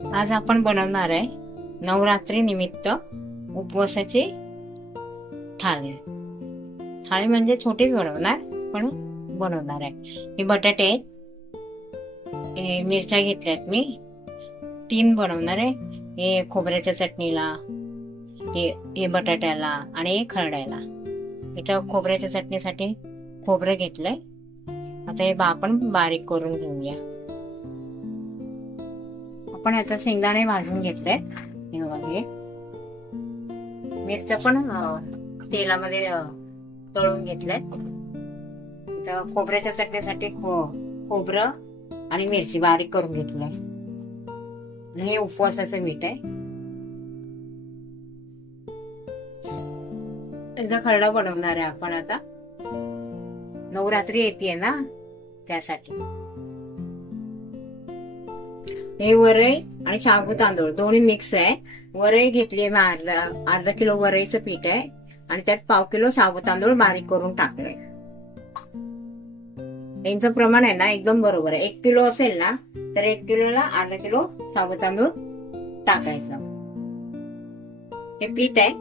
आज आपण बनवणार आहे नवरात्री निमित्त उपवासाची थाळी. थाळी म्हणजे छोटीच बनवणार, पण बनवणार आहे. हे बटाटे आहेत, हे मिरच्या घेतल्यात मी 3 बनवणार आहे. हे खोबऱ्याच्या चटणीला, हे बटाट्याला आणि हे खरड्याला. इथं खोबऱ्याच्या चटणीसाठी खोबरं घेतलंय. आता हे आपण बारीक करून घेऊया. आपण आता शेंगदाणे भाजून घेतले. हे बघा, हे मिरच्या पण तेलामध्ये तळून घेतल्या. खोबऱ्याच्या चटणीसाठी खोबरं आणि मिरची बारीक करून घेतलंय. हे उपवासाचं मीठ आहे. एकदा खरडा बनवणार आहे आपण. आता नवरात्री येते ना, त्यासाठी. हे वरई आणि शाबू तांदूळ दोन्ही मिक्स आहे. वरई घेतली मी अर्धा किलो वरईचं पीठ आहे आणि त्यात पाव किलो शाबू तांदूळ बारीक करून टाकले. यांचं प्रमाण आहे ना एकदम बरोबर आहे. 1 किलो असेल ना तर 1 किलोला अर्धा किलो शाबू तांदूळ टाकायचं. हे पीठ आहे.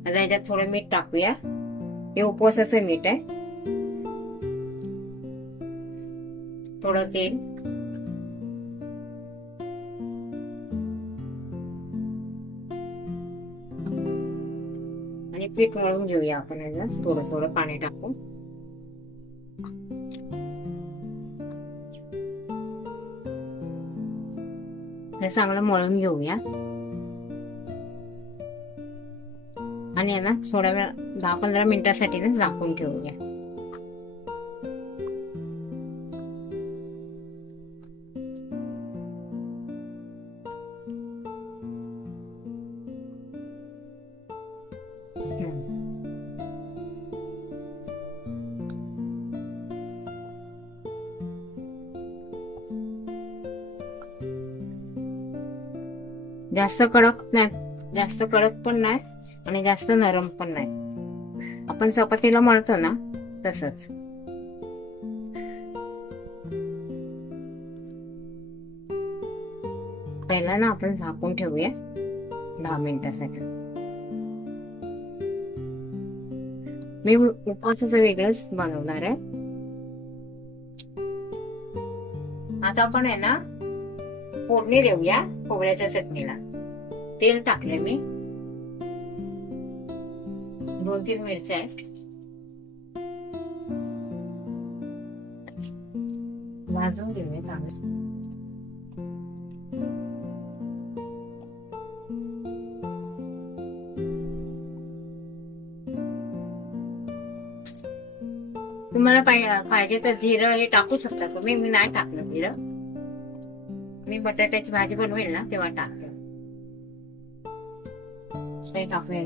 आता ह्याच्यात थोडं मीठ टाकूया. हे उपवासाचं मीठ आहे. थोडं तेल आणि पीठ मळून घेऊया आपण. याच्यात थोडं थोडं पाणी टाकून हे चांगलं मळून घेऊया. आणि याला थोड्या वेळ 10-15 मिनिटासाठी झाकून ठेवूया. जास्त कडक नाही, जास्त कडक पण नाही आणि जास्त नरम पण नाही. आपण चपातीला मळतो ना तसंच. पहिला ना आपण झाकून ठेवूया 10 मिनिटासाठी. मी उपवासाचं वेगळंच बनवणार आहे. आता आपण आहे ना फोडणी देऊया खोबऱ्याच्या चटणीला. तेल टाकले मी. 2-3 मिरच्या आहेत. भाजून घेऊया चांगलं. तुम्हाला पाहिजे तर जिरं हे टाकू शकता तुम्ही. मी नाही टाकलं जिरं. मी बटाट्याची भाजी बनवेल ना तेव्हा टाकते. टाकूया.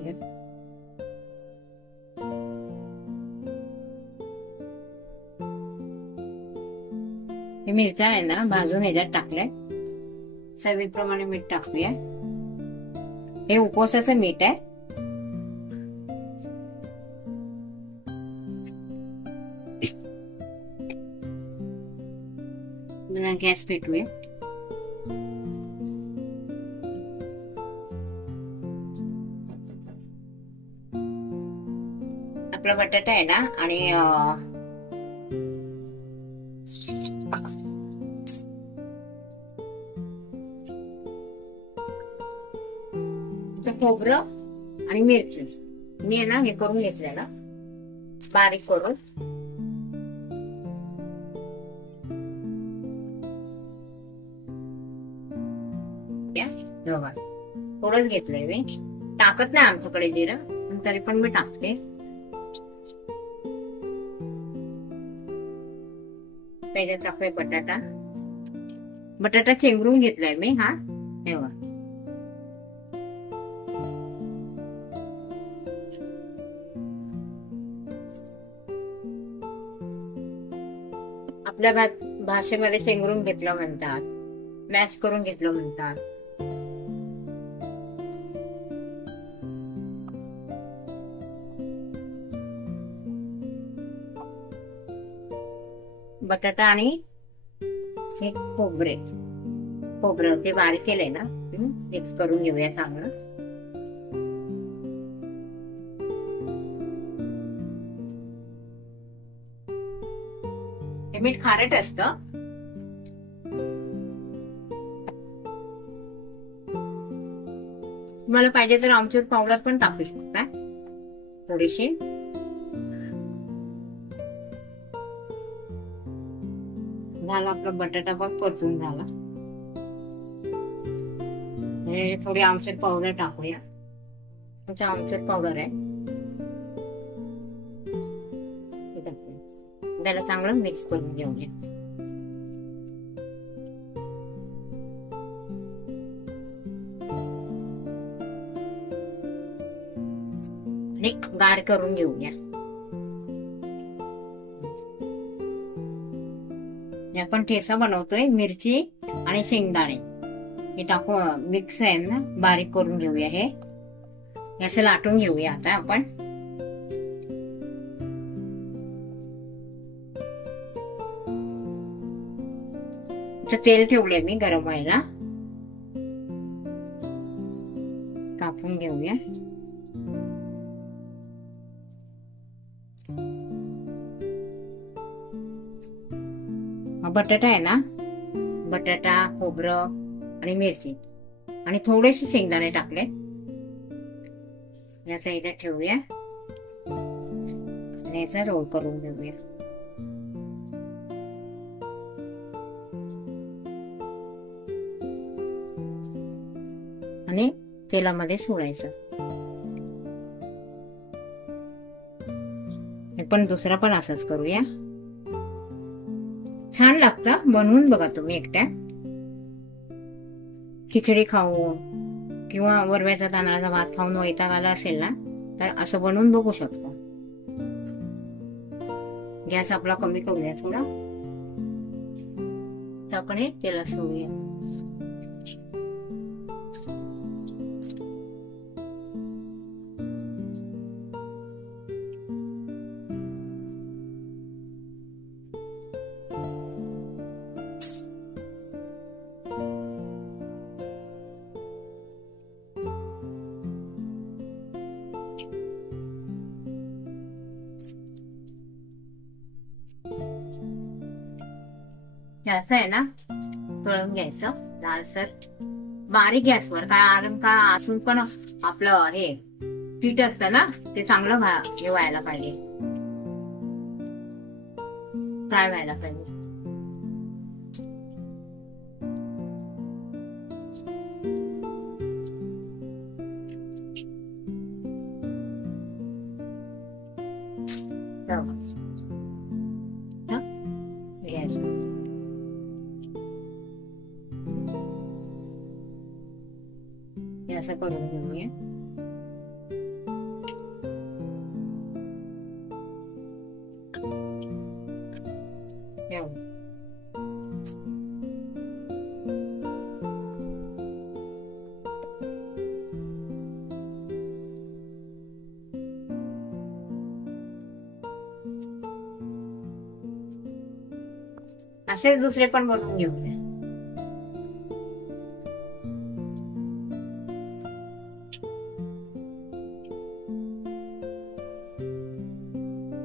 हे मिरच्या आहे ना भाजून ह्याच्यात टाकल्या. चवीप्रमाणे मीठ टाकूया. हे उपवासाचं मीठ आहे. गॅस पेटूया. आपला बटाटा आहे ना आणि खोबरं आणि मिरची मी आहे ना हे करून घेतलेलं बारीक करून. थोडंच घेतलंय मी. टाकत नाही आमच्याकडे जिरं, तरी पण मी टाकते. त्याच्यात टाकूया बटाटा. बटाटा चेंगरून घेतलाय मी. हा हे बघा. आपल्या भाषेमध्ये चेंगरून घेतलं म्हणतात, मॅश करून घेतलं म्हणतात. बटाटा आणि हे खोबरे खोबरं ते बारीक केलंय ना, मिक्स करून घेऊया चांगलं. हे मीठ खारट असतं. तुम्हाला पाहिजे तर आमचूर पावडर पण टाकू शकता थोडीशी. झाला आपला बटाटा बघ परतून झाला. हे थोडी आमचूर पावडर टाकूया. आमचूर पावडर आहे, त्याला चांगलं मिक्स करून घेऊया. आणि गार करून घेऊया. आपण ठेचा बनवतोय, मिरची आणि शेंगदाणे हे टाकू मिक्स आहे ना, बारीक करून घेऊया. हे असं लाटून घेऊया. आता आपण तेल ठेवले मी गरम व्हायला. कापून घेऊया. बटाटा आहे ना, बटाटा, खोबरं आणि मिरची आणि थोडेसे शेंगदाणे टाकले. याचा याच्यात ठेवूया आणि याचा रोल करून घेऊया. आणि तेलामध्ये सोडायचं. पण दुसरा पण असंच करूया. छान लागतं, बनवून बघा तुम्ही एकट्या. खिचडी खाऊ किंवा वरव्याचा तांदळाचा भात खाऊन वैताग आला असेल ना, तर असं बनवून बघू शकता. गॅस आपला कमी करूया थोडा. तर आपण हे तेलात सोडूया. असं आहे ना, तळून घ्यायचं लालसर बारीक गॅसवर. कारण का असून पण आपलं हे पीठ असतं ना, ते चांगलं व्हायला पाहिजे, फ्राय व्हायला पाहिजे. असं करून घेऊया. असेच दुसरे पण बनवून घेऊया.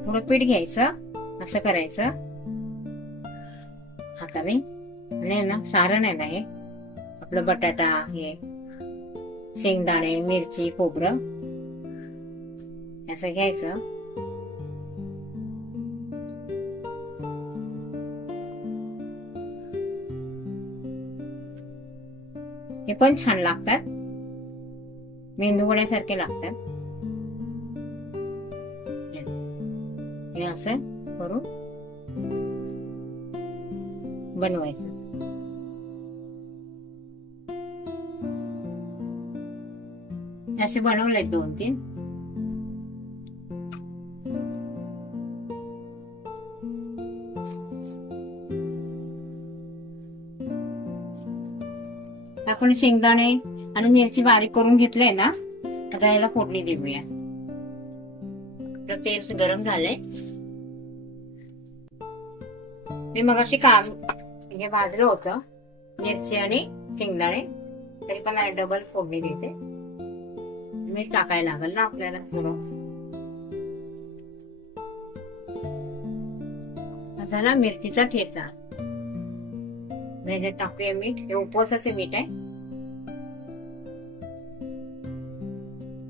थोडं पीठ घ्यायचं, असं करायचं हाताने. आणि ना सारण आहे ना, हे आपलं बटाटा, हे शेंगदाणे, मिरची, खोबरं असं घ्यायचं. हे पण छान लागतात, मेंदूवड्यासारखे लागतात. हे असं करून बनवायचं. असे बनवले 2-3. आपण शेंगदाणे आणि मिरची बारीक करून घेतले ना, आता याला फोडणी देऊया. तर तेल गरम झालंय. मी मगाशी भाजलं होतं मिरची आणि शेंगदाणे, तरी पण डबल फोडणी देते. मीठ टाकायला लागेल ना आपल्याला थोडं. झाला मिरचीचा ठेचा, टाकूया मीठ. हे उपवासाचे मीठ आहे.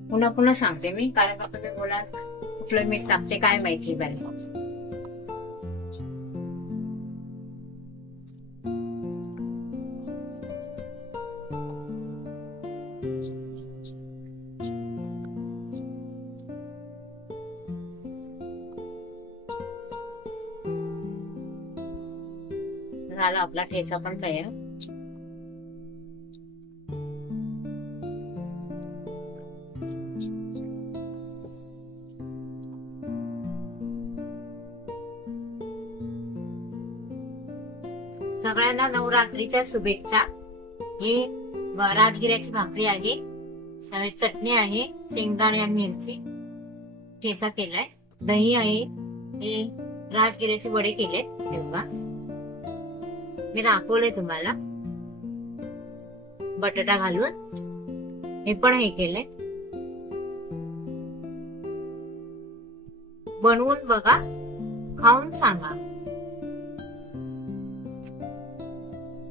पुन्हा पुन्हा सांगते मी, कारण का तुम्ही बोला कुठलं मीठ टाकते काय माहिती. बरं झाला आपला ठेचा पण तयार. सगळ्यांना नवरात्रीच्या शुभेच्छा. ही राजगिऱ्याची भाकरी आहे, चटणी आहे, शेंगदाणे आणि मिरची ठेचा केलाय, दही आहे, हे राजगिऱ्याचे वडे केले तेव्हा मी दाखवले तुम्हाला बटाटा घालून. हे पण हे केले. बनवून बघा, खाऊन सांगा.